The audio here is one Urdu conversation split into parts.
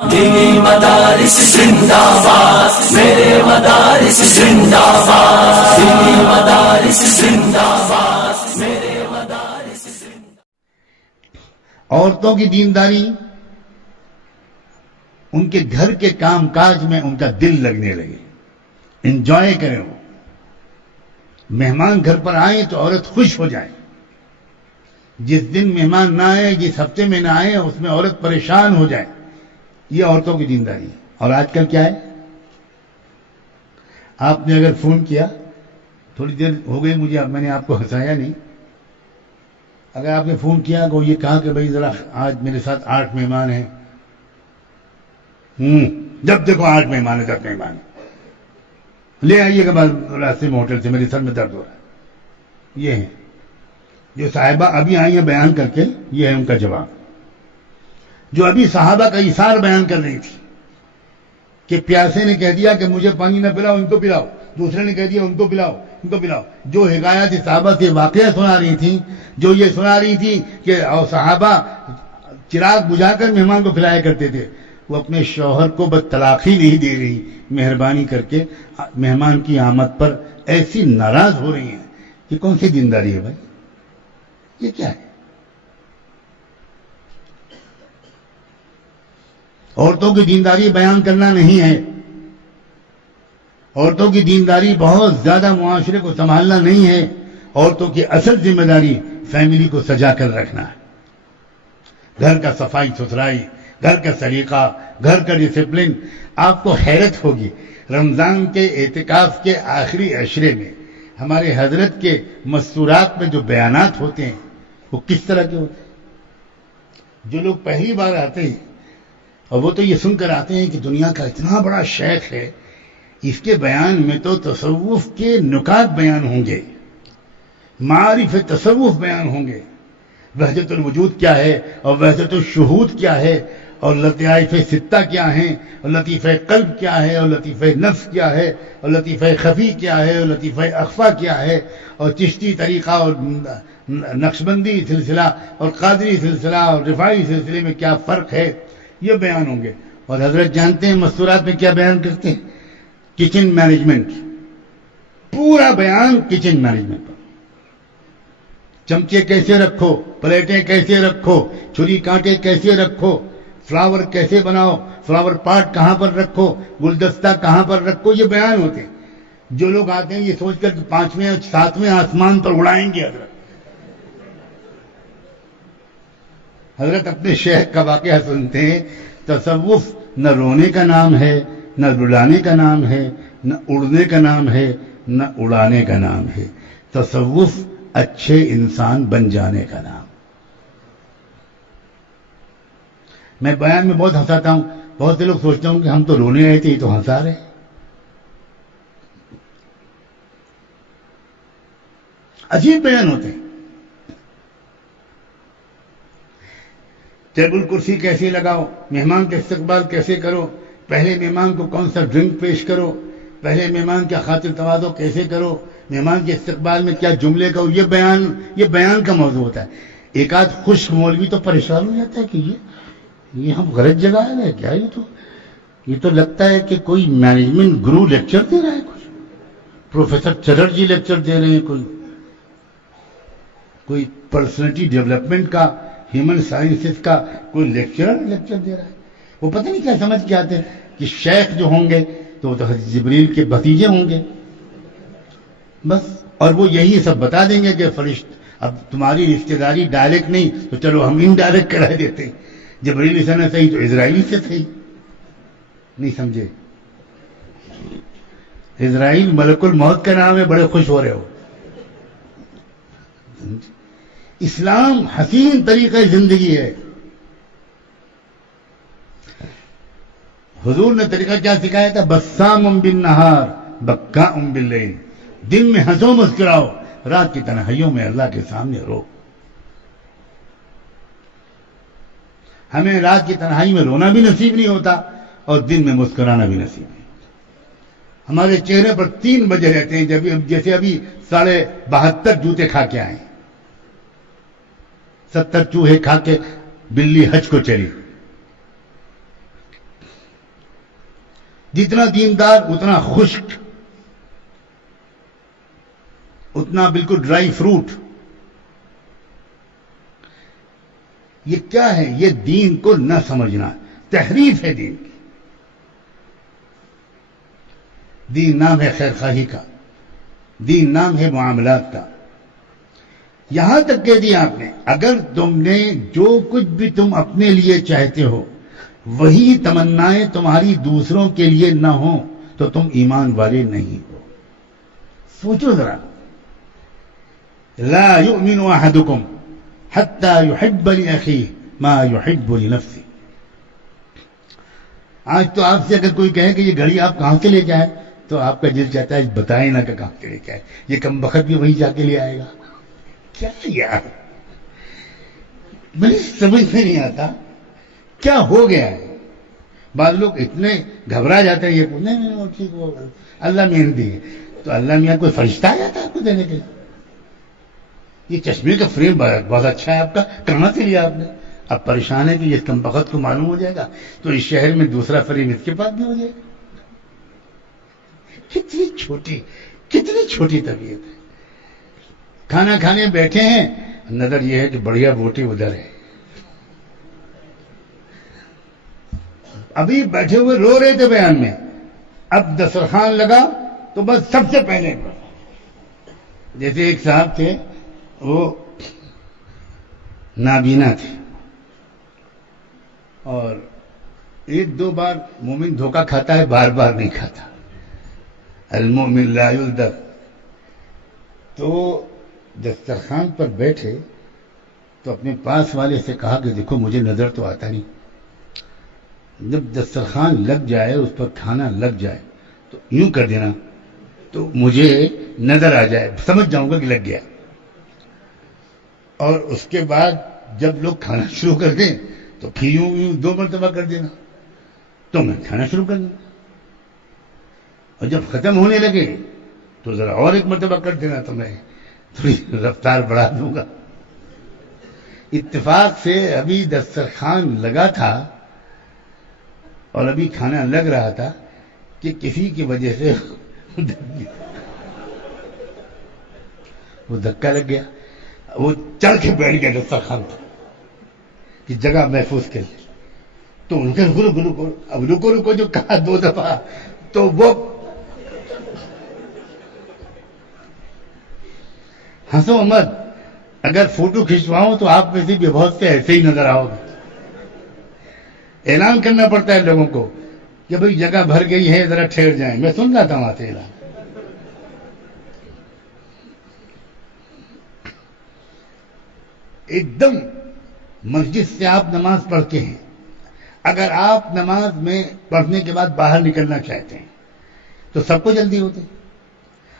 دینی مدارس زندہ باد، میرے مدارس زندہ باد، دینی مدارس زندہ باد، میرے مدارس زندہ باد۔ عورتوں کی دینداری، ان کے گھر کے کام کاج میں ان کا دل لگنے لگے، انجوائے کریں وہ۔ مہمان گھر پر آئیں تو عورت خوش ہو جائے۔ جس دن مہمان نہ آئے، جس ہفتے میں نہ آئے، اس میں عورت پریشان ہو جائے۔ یہ عورتوں کی دینداری ہے۔ اور آج کل کیا ہے؟ آپ نے اگر فون کیا، تھوڑی دیر ہو گئی مجھے، میں نے آپ کو ہنسایا نہیں، اگر آپ نے فون کیا تو یہ کہا کہ بھائی ذرا آج میرے ساتھ 8 مہمان ہیں، جب دیکھو 8 مہمان ہیں، 10 مہمان ہیں، لے آئیے گا راستے میں ہوٹل سے، میرے سر میں درد ہو رہا ہے۔ یہ ہے جو صاحبہ ابھی آئی ہیں بیان کر کے، یہ ہے ان کا جواب۔ جو ابھی صحابہ کا ایثار بیان کر رہی تھی کہ پیاسے نے کہہ دیا کہ مجھے پانی نہ پلاؤ، ان کو پلاؤ، دوسرے نے کہہ دیا ان کو پلاؤ، ان کو پلاؤ۔ جو حکایات صحابہ سے واقعہ سنا رہی تھیں، جو یہ سنا رہی تھیں کہ صحابہ چراغ بجھا کر مہمان کو پلایا کرتے تھے، وہ اپنے شوہر کو طلاقی نہیں دے رہی، مہربانی کر کے مہمان کی آمد پر ایسی ناراض ہو رہی ہیں۔ یہ کون سی دینداری ہے بھائی؟ یہ کیا ہے؟ عورتوں کی دینداری بیان کرنا نہیں ہے۔ عورتوں کی دینداری بہت زیادہ معاشرے کو سنبھالنا نہیں ہے۔ عورتوں کی اصل ذمہ داری فیملی کو سجا کر رکھنا ہے۔ گھر کا صفائی ستھرائی، گھر کا سلیقہ، گھر کا ڈسپلن۔ آپ کو حیرت ہوگی، رمضان کے اعتکاف کے آخری عشرے میں ہمارے حضرت کے مستورات میں جو بیانات ہوتے ہیں وہ کس طرح کے ہوتے ہیں؟ جو لوگ پہلی بار آتے ہیں اور وہ تو یہ سن کر آتے ہیں کہ دنیا کا اتنا بڑا شیخ ہے، اس کے بیان میں تو تصوف کے نکات بیان ہوں گے، معارف تصوف بیان ہوں گے، وحدت الوجود کیا ہے اور وحدت الشہود کیا ہے، اور لطائف ستہ کیا ہیں، اور لطیفہ قلب کیا ہے، اور لطیفہ نفس کیا ہے، اور لطیفہ خفی کیا ہے، اور لطیفہ اخفا کیا ہے، اور چشتی طریقہ اور نقشبندی سلسلہ اور قادری سلسلہ اور رفاعی سلسلے میں کیا فرق ہے، یہ بیان ہوں گے۔ اور حضرت جانتے ہیں مستورات میں کیا بیان کرتے ہیں؟ کچن مینجمنٹ، پورا بیان کچن مینجمنٹ پر۔ چمچے کیسے رکھو، پلیٹیں کیسے رکھو، چھری کانٹے کیسے رکھو، فلاور کیسے بناؤ، فلاور پاٹ کہاں پر رکھو، گلدستہ کہاں پر رکھو، یہ بیان ہوتے ہیں۔ جو لوگ آتے ہیں یہ سوچ کر کہ 5ویں اور 7ویں آسمان پر اڑائیں گے حضرت اپنے شیخ کا واقعہ سنتے ہیں۔ تصوف نہ رونے کا نام ہے، نہ رلانے کا نام ہے، نہ اڑنے کا نام ہے، نہ اڑانے کا نام ہے۔ تصوف اچھے انسان بن جانے کا نام۔ میں بیان میں بہت ہنساتا ہوں، بہت سے لوگ سوچتا ہوں کہ ہم تو رونے آئے تھے، یہ تو ہنسا رہے۔ عجیب بیان ہوتے ہیں۔ ٹیبل کرسی کیسے لگاؤ، مہمان کا استقبال کیسے کرو، پہلے مہمان کو کون سا ڈرنک پیش کرو، پہلے مہمان کا خاطر تواضع کیسے کرو، مہمان کے استقبال میں کیا جملے کرو، یہ بیان کا موضوع ہوتا ہے۔ ایک آدھ خشک مولوی تو پریشان ہو جاتا ہے کہ یہ ہم غلط جگہ آئے ہیں کیا؟ یہ تو لگتا ہے کہ کوئی مینجمنٹ گرو لیکچر دے رہا ہے، کچھ پروفیسر چٹرجی لیکچر دے رہے ہیں، کوئی پرسنالٹی ڈیولپمنٹ کا، ہیومن سائنسز کا کوئی لیکچر دے رہا ہے۔ وہ پتہ نہیں کیا سمجھ کے آتے ہیں کہ شیخ جو ہوں گے تو حضرت جبریل کے بھتیجے ہوں گے بس، اور وہ یہی سب بتا دیں گے کہ اب تمہاری رشتہ داری ڈائریکٹ نہیں تو چلو ہم انڈائریکٹ کرا دیتے ہیں، جبریل سے نہ صحیح تو اسرائیل سے صحیح۔ نہیں سمجھے؟ اسرائیل ملک الموت کا نام ہے، بڑے خوش ہو رہے ہو۔ اسلام حسین طریقہ زندگی ہے۔ حضور نے طریقہ کیا سکھایا تھا؟ بسام بالنہار بکاء باللیل، دن میں ہنسو مسکراؤ، رات کی تنہائیوں میں اللہ کے سامنے رو۔ ہمیں رات کی تنہائی میں رونا بھی نصیب نہیں ہوتا اور دن میں مسکرانا بھی نصیب نہیں ہوتا۔ ہمارے چہرے پر 3 بجے رہتے ہیں، جیسے ابھی 72.5 جوتے کھا کے آئے، 70 چوہے کھا کے بلی حج کو چلی۔ جتنا دیندار اتنا خشک، اتنا بالکل ڈرائی فروٹ. یہ کیا ہے؟ یہ دین کو نہ سمجھنا، تحریف ہے دین کی. دین نام ہے خیر خواہی کا، دین نام ہے معاملات کا. یہاں تک کہہ دیا آپ نے اگر تم نے جو کچھ بھی تم اپنے لیے چاہتے ہو وہی تمنائیں تمہاری دوسروں کے لیے نہ ہوں تو تم ایمان والے نہیں ہو. سوچو ذرا. لا يؤمن احدكم حتى يحب لاخيه ما يحب لنفسه. آج تو آپ سے اگر کوئی کہے کہ یہ گھڑی آپ کہاں سے لے کے آئے تو آپ کا دل چاہتا ہے بتائیں نہ کہ کہاں سے لے کے آئے. یہ کم بخت بھی وہیں جا کے لے آئے گا. کیا یار، مجھے سمجھ میں نہیں آتا کیا ہو گیا ہے. بعض لوگ اتنے گھبرا جاتے ہیں، یہ نہیں ٹھیک ہو اللہ میاں دی. تو اللہ میاں کوئی فرشتہ آ جاتا ہے آپ کو دینے کے لیے؟ یہ چشمے کا فریم بہت اچھا ہے آپ کا، کہاں سے لیا آپ نے؟ اب پریشان ہے کہ یہ کم بخت کو معلوم ہو جائے گا تو اس شہر میں دوسرا فریم اس کے پاس بھی ہو جائے گا. کتنی چھوٹی طبیعت ہے. کھانا کھانے بیٹھے ہیں، نظر یہ ہے کہ بڑھیا بوٹی ادھر ہے. ابھی بیٹھے ہوئے رو رہے تھے بیان میں، اب دسترخوان لگا تو بس سب سے پہلے جیسے ایک صاحب تھے وہ نابینا تھے اور ایک دو بار مومن دھوکہ کھاتا ہے، بار بار نہیں کھاتا. المؤمن لا یلدغ. تو دسترخوان پر بیٹھے تو اپنے پاس والے سے کہا کہ دیکھو مجھے نظر تو آتا نہیں، جب دسترخوان لگ جائے اس پر کھانا لگ جائے تو یوں کر دینا تو مجھے نظر آ جائے، سمجھ جاؤں گا کہ لگ گیا. اور اس کے بعد جب لوگ کھانا شروع کر دیں تو پھر یوں 2 مرتبہ کر دینا تو میں کھانا شروع کر دوں. اور جب ختم ہونے لگے تو ذرا اور 1 مرتبہ کر دینا تو میں تھوڑی رفتار بڑھا دوں گا. اتفاق سے ابھی دسترخوان لگا تھا اور ابھی کھانا لگ رہا تھا کہ کسی کی وجہ سے وہ دھکا لگ گیا. وہ چڑھ کے بیٹھ گیا دسترخوان پر کہ جگہ محفوظ کر لے. تو ان کے رکو اب رکو جو کہا 2 دفعہ تو وہ ہنسو مت. اگر فوٹو کھنچواؤں تو آپ میں سے بھی بہت سے ایسے ہی نظر آؤ گے. اعلان کرنا پڑتا ہے لوگوں کو کہ بھئی جگہ بھر گئی ہے ذرا ٹھہر جائیں. میں سن رہا تھا وہاں سے اعلان. ایک دم مسجد سے آپ نماز پڑھتے ہیں، اگر آپ نماز میں پڑھنے کے بعد باہر نکلنا چاہتے ہیں تو سب کو جلدی ہوتی.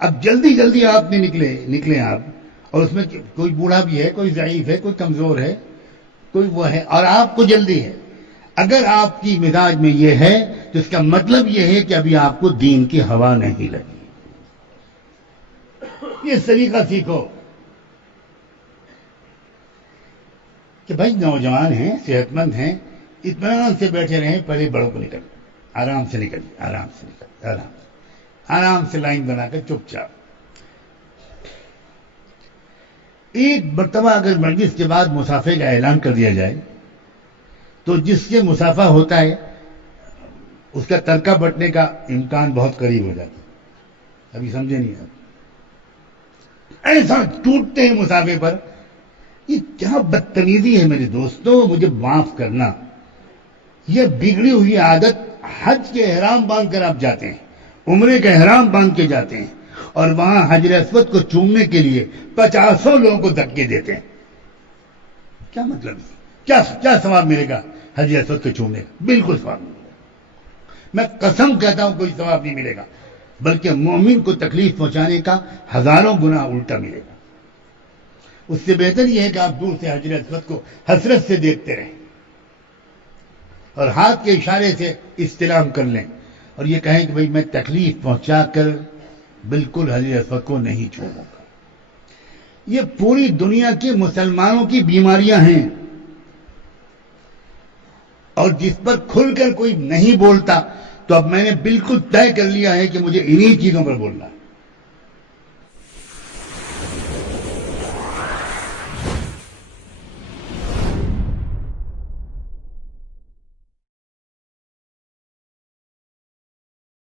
اب جلدی آپ نے نکلے آپ، اور اس میں کوئی بوڑھا بھی ہے، کوئی ضعیف ہے، کوئی کمزور ہے، کوئی وہ ہے، اور آپ کو جلدی ہے. اگر آپ کی مزاج میں یہ ہے تو اس کا مطلب یہ ہے کہ ابھی آپ کو دین کی ہوا نہیں لگی. یہ طریقہ سیکھو کہ بھائی نوجوان ہیں، صحت مند ہیں، اطمینان سے بیٹھے رہیں. پہلے بڑوں کو نکل آرام سے آرام سے لائن بنا کر چپ چاپ. ایک مرتبہ اگر مجلس کے بعد مسافے کا اعلان کر دیا جائے تو جس سے مسافہ ہوتا ہے اس کا ترکہ بٹنے کا امکان بہت قریب ہو جاتا ہے. ابھی سمجھے نہیں آپ؟ ایسا ٹوٹتے ہیں مسافے پر. یہ کیا بدتمیزی ہے میرے دوستوں، مجھے معاف کرنا. یہ بگڑی ہوئی عادت. حج کے احرام باندھ کر آپ جاتے ہیں، عمرے کا احرام باندھ کے جاتے ہیں اور وہاں حجر اسود کو چومنے کے لیے 50 لوگوں کو دھکے دیتے ہیں. کیا مطلب ہے؟ کیا ثواب ملے گا حجر اسود کو چومنے کا؟ بالکل ثواب نہیں ملے گا. میں قسم کہتا ہوں کوئی ثواب نہیں ملے گا، بلکہ مومن کو تکلیف پہنچانے کا 1000 گنا الٹا ملے گا. اس سے بہتر یہ ہے کہ آپ دور سے حجر اسود کو حسرت سے دیکھتے رہیں اور ہاتھ کے اشارے سے استلام کر لیں اور یہ کہیں کہ بھئی میں تکلیف پہنچا کر بالکل حجر اسود کو نہیں چھوڑوں گا. یہ پوری دنیا کے مسلمانوں کی بیماریاں ہیں اور جس پر کھل کر کوئی نہیں بولتا تو تو اب میں نے بالکل طے کر لیا ہے کہ مجھے انہی چیزوں پر بولنا ہے.